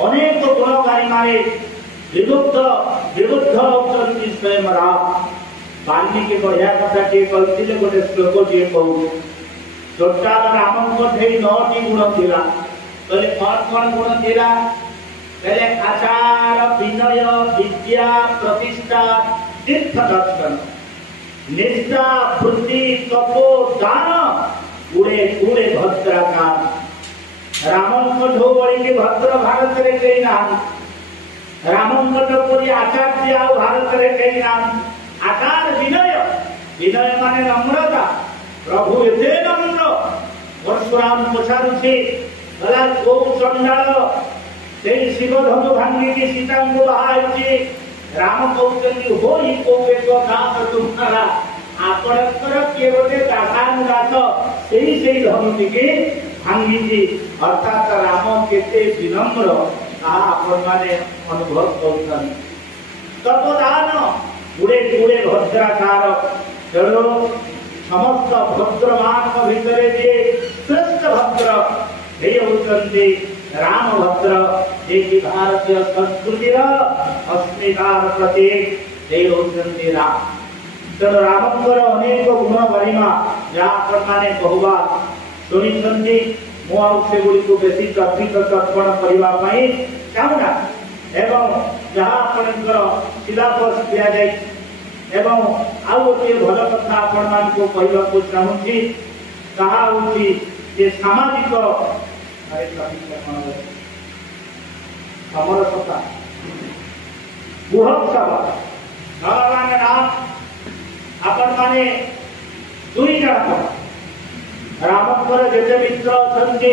अनेक गुणकारी मारे विरुद्ध विरुद्ध होती स्वयं राम। वाल्मीकि बढ़िया कथा टे कहते गोटे श्लोक टे कहू छोटा राम को 9टी गुण थिला कहले कौन गुण थिला कहले आचार विनय विद्या प्रतिष्ठा तीर्थ दर्शन निष्ठा बुद्धि तपो दान गुणे गुणे भद्राकार। रामन को ढोबड़ी के भद्र भारत रे कई नाम रामन को पूरी आचार्य आ भारत रे कई नाम आचार विनय विनय माने नम्रता प्रभु एते नम्र परशुराम पछारुछि गला को चंडाल से शिव धनु भांगी की सीता को बाहाइछि राम कहउछन्ति होई को बेको दास तुम्हारा आपणकर के गोटे दासानुदास सेही धनु के भांगी अर्थात राम केते विनम्र आपण माने अनुभव करूछन। तपदान गुड़े गुड़े भद्राकार तेणु समस्त भद्रमान भितर जे श्रेष्ठ भद्र हे होउछन्ति राम भद्र जे कि भारतीय संस्कृतिर अस्मितार प्रतीक हे होउछन्ति राम। तेणु रामଙ୍କର अनेक गुण गरिमा जहाँ आपने कहवा शुणी मु आगुड़ी को बेसी चर्चित चर्पण करने चाहूना एवं जहाँ आपंकर सिलेबस दि जाए एवं आउ गोटे भल कथा आपण मान को कहवाक चाहूँगी कहा जे सामाजिक समरसता बुहत्सव भगवान राम आपण माने दुई जन रामंकर जेते मित्र अछंती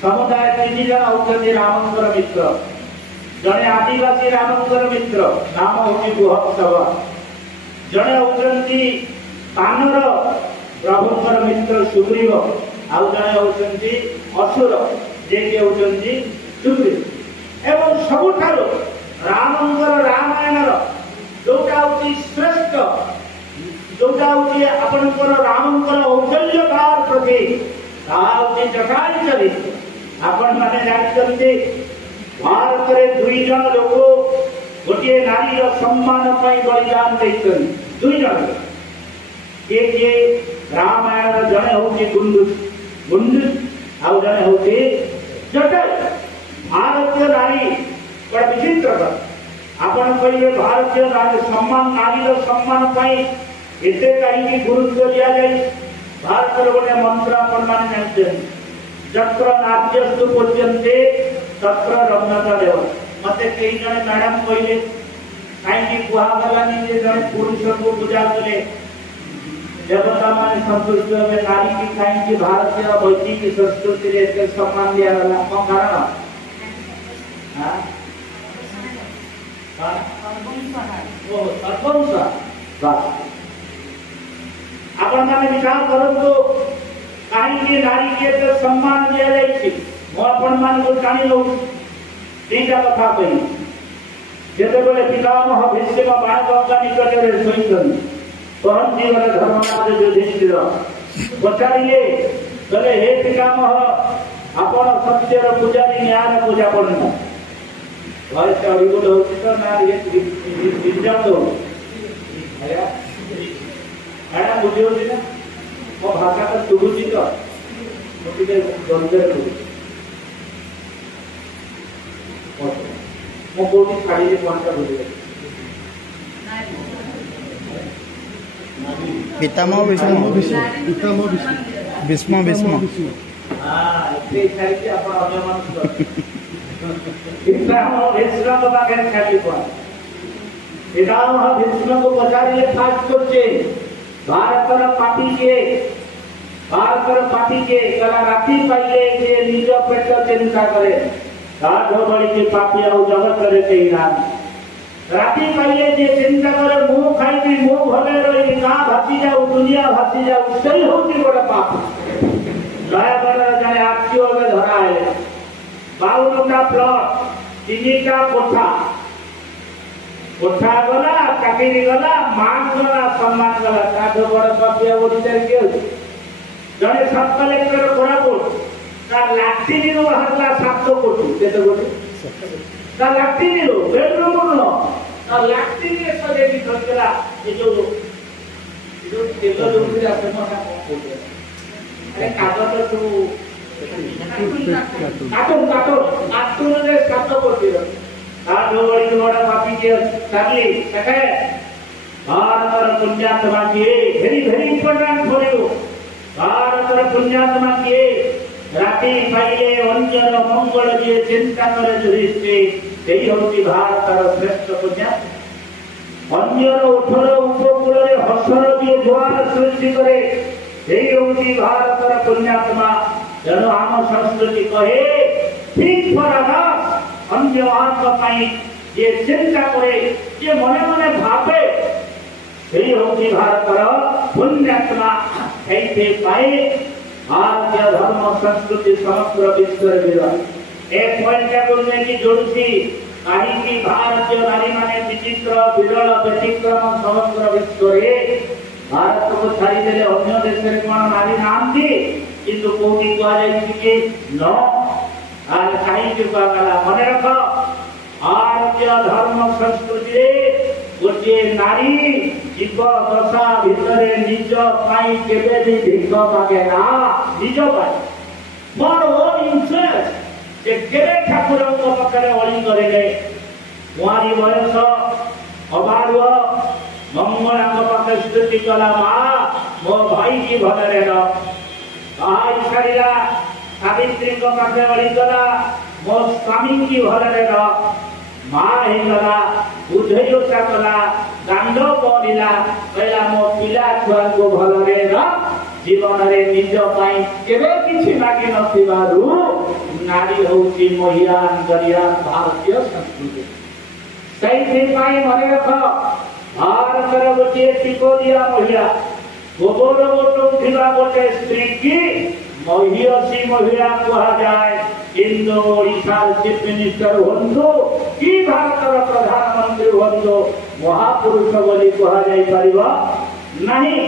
समुदाय 3 जन होउछन्ति रामंकर मित्र जने आदिवासी रामंकर मित्र नाम होछि बुहत्सव जने होउछन्ति पानर प्रभुंकर मित्र सुग्रीव आउ जने होउछन्ति असुर जे के होउछन्ति सुग्रीव एवं सबुठारो रामंकर रामायणर जोटा होछि श्रेष्ठ जोटा होछि आपनकर रामंकर औज्जल्यकार प्रति ताउछि जटायु चरित आपण माने जानिछन्ति भारत रे 2 जन लोक गोटे नारी सम्मान पई बलिदान दैछन् 2 जन के रामायण जने होछि गुंडुच आउ जने होछि जटायु। भारतीय नारी बड़ा विचित्र आपण कहिए भारतीय नारी सम्मान नारी सम्मान पई एते कहीं गुरुत्व दिया जाए भारत गोटे मंत्र आपण माने जानते जत्र नार्यस्तु पूज्यन्ते तत्र रम्यता देव मते कई जने मैडम कहले कहीं कुहा गलानी जे जने पुरुष को पूजा करे देवता माने संतुष्ट होवे नारी की कहीं भारतीय वैदिक संस्कृति रे एते सम्मान दिया गला कोन कारण हां ओ सरपंच बस आपण माने विचार करंतु कहीं नारी के तो सम्मान दिया जाइछि मो आपण मान को जानि लो तीनटा कथा कहि जेते बेले पितामह भीष्म बाण गंगा निकट रे सोइछन तहन जीवन धर्मराज युधिष्ठिर पचारिले कहले हे पितामह आपण सत्यर पुजारी न्याय पूजा करना भाई से अभिगुण होछि तो ना ये विद्या दो आया आया बुझियो ना मो भाषा का सुबुची तो मोटिके गंधर को मो कोठी छाड़ी दे कोनटा बुझियो पितामह भीष्म हां एते छाड़ी के आपण अभिमान पितामह भीष्म को बागे छाड़ी को पितामह भीष्म को पचारिले फास्ट करछे भारतर पाटी के कला राती पाइले जे निज पेट चिंता करे गाढ बड़ी के पापी आ जगत करे केही ना राती पाइले जे चिंता करे मुंह खाइबी मुंह भले रही ना भासी जाऊ दुनिया भासी जाऊ सही होती बड़ा पाप दयागढ़ जाने आखियों में धरा है 52टा प्लॉट 3टा कोठा गला चाकरी गला मान गला सम्मान गला साधु बड़ कपिया ओडिसा के जने सब कलेक्टर कोरापुट का लाठी नु हरला 700 कोटी केते कोटी ତା ଲାଟ୍ରିନ୍ରୁ ବେଡରୁମ୍ରୁ ନୁହଁ, ତା ଲାଟ୍ରିନ୍ରେ ସଜେଇକି ଧରିଥିଲା। ଏ ଯୋଉ ତେଲ ଯୋଉଥିରେ ଆସେ ନା କଣ କହୁଥିଲେ, ଆରେ କାଗଜ ସବୁ କାର୍ଟୁନରେ ସାତ କରୁଥିଲ। ତା ଯୋଉଭଳି ବଡ ବାପି କିଏ ଚାର୍ଲି ସେଠେ ଭାରତର ପୁଣ୍ୟାତ୍ମା କିଏ, very very important for you. ଭାରତର ପୁଣ୍ୟାତ୍ମା କିଏ, ରାତି ପାଇଲେ ଅନ୍ୟର ମଙ୍ଗଳ ଯିଏ ଚିନ୍ତା କରେ ଯୁଧିଷ୍ଠିର, ସେହି ହେଉଛି ଭାରତର ଶ୍ରେଷ୍ଠ ପୁଣ୍ୟାତ୍ମା। ଅନ୍ୟର ଓଠର ଉପକୂଳରେ ହସର ଯିଏ ଜୁଆର ସୃଷ୍ଟି କରେ, ସେହି ହେଉଛି ଭାରତର ପୁଣ୍ୟାତ୍ମା। ତେଣୁ ଆମ ସଂସ୍କୃତି କହେ ଠିକ୍ ଫର ଅଦର୍ସ, ଅନ୍ୟମାନଙ୍କ ପାଇଁ ଯିଏ ଚିନ୍ତା କରେ, ଯିଏ ମନେ ମନେ ଭାବେ, ସେହି ହେଉଛି ଭାରତର ପୁଣ୍ୟାତ୍ମା। ସେଇଥିପାଇଁ ଭାରତୀୟ ଧର୍ମ ସଂସ୍କୃତି ସମଗ୍ର ବିଶ୍ୱରେ ବିରଳ। ଏ ପଏଣ୍ଟଟାକୁ ନେଇକି ଯୋଡୁଛି କାହିଁକି ଭାରତୀୟ ନାରୀମାନେ ବିଚିତ୍ର ବିରଳ ବ୍ୟତିକ୍ରମ ସମଗ୍ର ବିଶ୍ୱରେ। ଭାରତକୁ ଛାଡ଼ିଦେଲେ ଅନ୍ୟ ଦେଶରେ କଣ ନାରୀ ନାହାନ୍ତି, କିନ୍ତୁ କୋଉଠି କୁହାଯାଇଛି କି ନ, ତାହେଲେ କାହିଁକି କୁହାଗଲା? ମନେ ରଖ, ଭାରତୀୟ ଧର୍ମ ସଂସ୍କୃତିରେ ଗୋଟିଏ ନାରୀ ଜୀବ ଦଶା ଭିତରେ ନିଜ ପାଇଁ କେବେ ବି ଭିକ ମାଗେ ନା, ନିଜ ପାଇଁ ମୋର ଓନ୍ ଇଣ୍ଟରେଷ୍ଟ। ସେ କେବେ ଠାକୁରଙ୍କ ପାଖରେ ଅଳି କରିଲେ। କୁଆରୀ ବୟସ ଅବାରୁଅ ମଙ୍ଗଳାଙ୍କ ପାଖରେ ସ୍ତୁତି କଲା, ମା ମୋ ଭାଇକି ଭଲରେ ରଖ। ବାହା ହେଇ ସାରିଲା, ସାବିତ୍ରୀଙ୍କ ପାଖରେ ଅଳି କଲା, ମୋ ସ୍ୱାମୀକି ଭଲରେ ରଖ। ମା ହେଇଗଲା, ବୁଝେଇ ଓଷା କଲା, ଦାଣ୍ଡ ପଡ଼ିଲା, କହିଲା ମୋ ପିଲା ଛୁଆଙ୍କୁ ଭଲରେ ରଖ। ଜୀବନରେ ନିଜ ପାଇଁ କେବେ କିଛି ମାଗି ନଥିବାରୁ ନାରୀ ହେଉଛି ମହିଳାନ ଜରିଆ ଭାରତୀୟ ସଂସ୍କୃତି। ସେଇଥିପାଇଁ ମନେ ରଖ, ଭାରତର ଗୋଟିଏ ଟିକୋରିଆ ମହିଳା ଗୋବର ଗୋଟଉଥିବା ଗୋଟେ ସ୍ତ୍ରୀ କି ମହିୟସୀ ମହିଳା କୁହାଯାଏ। କିନ୍ତୁ ଓଡ଼ିଶାର ଚିଫ ମିନିଷ୍ଟର ହୁଅନ୍ତୁ କି ଭାରତର ପ୍ରଧାନମନ୍ତ୍ରୀ ହୁଅନ୍ତୁ, ମହାପୁରୁଷ ବୋଲି କୁହାଯାଇ ପାରିବ ନାହିଁ,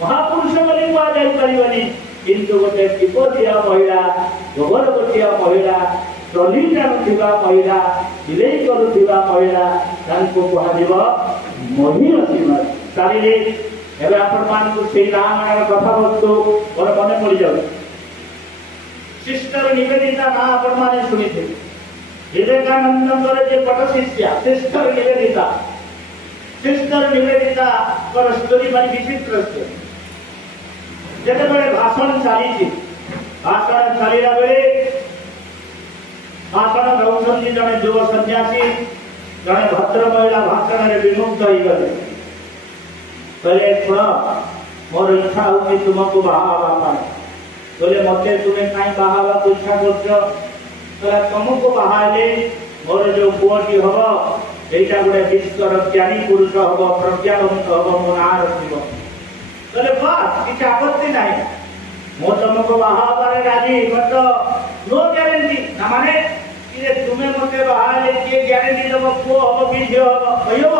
ମହାପୁରୁଷ ବୋଲି କୁହାଯାଇ ପାରିବନି। କିନ୍ତୁ ଗୋଟେ ଟିକୋରିଆ ମହିଳା, ଗୋବର ଗୋଟିଆ ମହିଳା, ଟ୍ରଲି ଟାଣୁଥିବା ମହିଳା, ସିଲେଇ କରୁଥିବା ମହିଳା, ତାଙ୍କୁ କୁହାଯିବ ମହିୟସୀ ମହିଳା। ଚାଲିଲେ ଏବେ ଆପଣମାନଙ୍କୁ ସେଇ ରାମାୟଣର କଥାବସ୍ତୁ ମୋର ମନେ ପଡ଼ିଯାଉଛି। ସିଷ୍ଟର ନିବେଦିତା ନାଁ ଆପଣମାନେ ଶୁଣିଥିବେ। ବିବେକାନନ୍ଦଙ୍କର ଯେ ବଡ଼ ଶିଷ୍ୟା ସିଷ୍ଟର ନିବେଦିତା, ସିଷ୍ଟର ନିବେଦିତାଙ୍କର ଷ୍ଟୋରି ଭାରି ବିଚିତ୍ର ଷ୍ଟୋରି। ଯେତେବେଳେ ଭାଷଣ ଚାଲିଛି, ଭାଷଣ ଚାଲିଲା ବେଳେ ଭାଷଣ ଦଉଛନ୍ତି ଜଣେ ଯୁବ ସନ୍ନ୍ୟାସୀ, ଜଣେ ଭଦ୍ର ମହିଳା ଭାଷଣରେ ବିମୁଗ୍ଧ ହେଇଗଲେ। କହିଲେ ଶୁଣ, ମୋର ଇଚ୍ଛା ହଉଛି ତୁମକୁ ବାହା ହେବା ପାଇଁ। କହିଲେ ମତେ ତୁମେ କାହିଁ ବାହା ହେବାକୁ ଇଚ୍ଛା କରୁଛ? କହିଲା ତମକୁ ବାହା ହେଲେ ମୋର ଯୋଉ ପୁଅଟି ହବ, ସେଇଟା ଗୋଟେ ବିଶ୍ୱର ଜ୍ଞାନୀ ପୁରୁଷ ହବ, ପ୍ରଜ୍ଞାବନ୍ତ ହବ, ମୋ ନାଁ ରଖିବ। କହିଲେ ବାସ୍, କିଛି ଆପତ୍ତି ନାହିଁ, ମୁଁ ତମକୁ ବାହା ହେବାରେ ରାଜି, ବଟ୍ नो ଗ୍ୟାରେଣ୍ଟି। ନା ମାନେ ତୁମେ ମତେ ବାହା ହେଲେ କିଏ ଗ୍ୟାରେଣ୍ଟି ଦେବ ପୁଅ ହବ କି ଝିଅ ହବ? କହିହବ?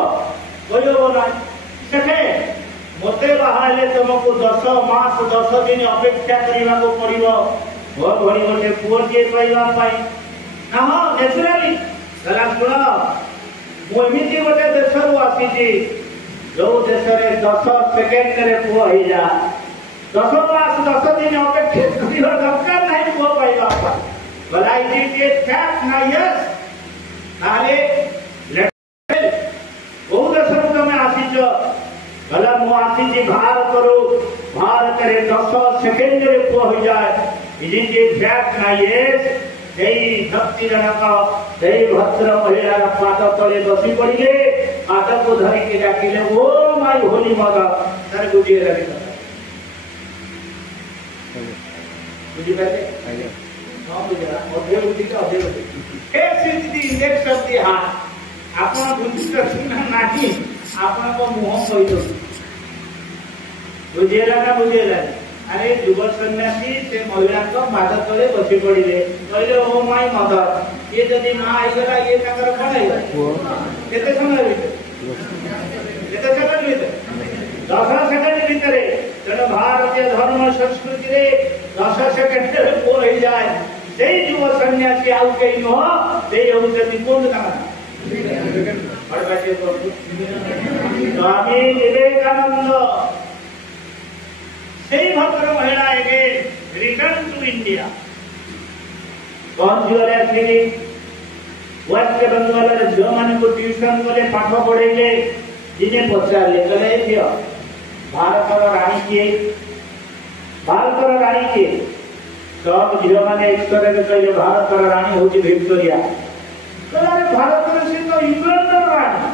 କହିହବ ନାହିଁ। ସେଠେ ମତେ ବାହା ହେଲେ ତମକୁ 10 ମାସ 10 ଦିନ ଅପେକ୍ଷା କରିବାକୁ ପଡିବ ମୋ ଭଳି ଗୋଟେ ପୁଅଟିଏ ପାଇବା ପାଇଁ। ନା ହଁ ନ୍ୟାଚୁରାଲି। କହିଲା ଶୁଣ, ମୁଁ ଏମିତି ଗୋଟେ ଦେଶରୁ ଆସିଛି ଯୋଉ ଦେଶରେ 10 ସେକେଣ୍ଡରେ ପୁଅ ହେଇଯାଏ। 10 ମାସ 10 ଦିନ ଅପେକ୍ଷା କରିବା ଦରକାର ନାହିଁ ପୁଅ ପାଇବା ପାଇଁ। କହିଲା ଇଏ ଫ୍ୟାକ୍ଟ ନା ୟେସ୍? ତାହେଲେ କୋଉ ଦେଶରୁ ତମେ ଆସିଛ? କହିଲା ମୁଁ ଆସିଛି ଭାରତରୁ, ଭାରତରେ 10 ସେକେଣ୍ଡରେ ପୁଅ ହୋଇଯାଏ। ଇଏ ଫ୍ୟାକ୍ଟ ନା ୟେସ୍? ସେଇ ଭକ୍ତି ଜନକ ସେଇ ଭଦ୍ର ମହିଳାର ପାଦ ତଳେ ବସି ପଡ଼ିଲେ, ପାଦକୁ ଧରିକି ଡାକିଲେ ଓ ମାଇ ହୋଲି ମଦର। ତାର ବୁଝିଗଲା କଥା, ବୁଝିପାରିଲେ? ହଁ ବୁଝିଲା, ଅଧେ ବୁଝିଲେ ଅଧେ ବୁଝିଲେ। ଆପଣ ବୁଝିପାରୁଛନ୍ତି ନା ନାହିଁ? ଆପଣଙ୍କ ମୁହଁ କହିଦଉଛି। ବୁଝିହେଲା ନା ବୁଝିହେଲାନି? ଆରେ ଯୁବ ସନ୍ନ୍ୟାସୀ ସେ ମହିଳାଙ୍କ ପାଦ ତଳେ ବସି ପଡ଼ିଲେ, କହିଲେ ଓ ମାଇ ମଦର। ଇଏ ଯଦି ମା ହେଇଗଲା, ଇଏ ତାଙ୍କର କଣ ହେଇଗଲା? କେତେ ସମୟ ଭିତରେ? କେତେ ସେକେଣ୍ଡ ଭିତରେ? 10 ସେକେଣ୍ଡ ଭିତରେ। ତେଣୁ ଭାରତୀୟ ଧର୍ମ ସଂସ୍କୃତିରେ 10 ସେକେଣ୍ଡରେ ପୁଅ ହେଇଯାଏ। से युव सन्यासी आउ कहीं नुह से होउछथि कोन तांगा स्वामी विवेकानंद से भद्र महिला एगे रिटर्न टू इंडिया कौन झील आसिले वेस्ट बंगाल झील मान को ट्यूशन गले पाठ पढ़ेले दिने पचारे कहले झील भारतर रानी किए भारतर रानी किए सब झील मैंने एक कहले भारतर रानी होची विक्टोरिया कहले भारतर से तो इंग्लैंड रानी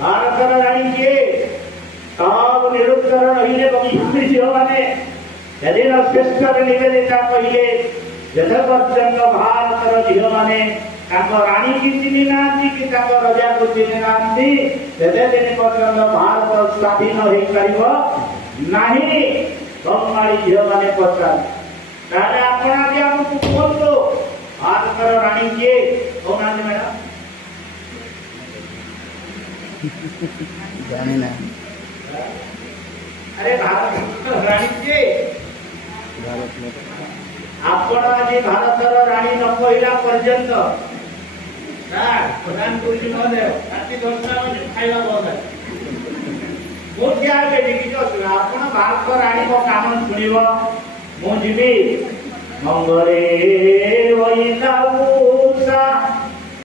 भारतर रानी किए सब निरुत्तर रहिले बगी झील मैंने यदि श्रेष्ठ निवेदिता कहले यथपर्यंत भारतर झील मैंने रानी की चिन्ह नांती कि रजा को चिन्ह नांती दिन पर्यंत भारत स्वाधीन हो नहीं बंगाली झील मैंने पचार ताले आपण आदि हमको कहतो भारतर रानी किए कहना मैडम जाने ना अरे भारत रानी किए भारत में आपण आज भारतर रानी न कहला पर्यंत प्रधान गुरुजी महोदय राति 10टा बजे खाइबा बंद मो क्या के कि आपण भारत रानी को काम सुनिबो मो जीवी मंगले वैना उषा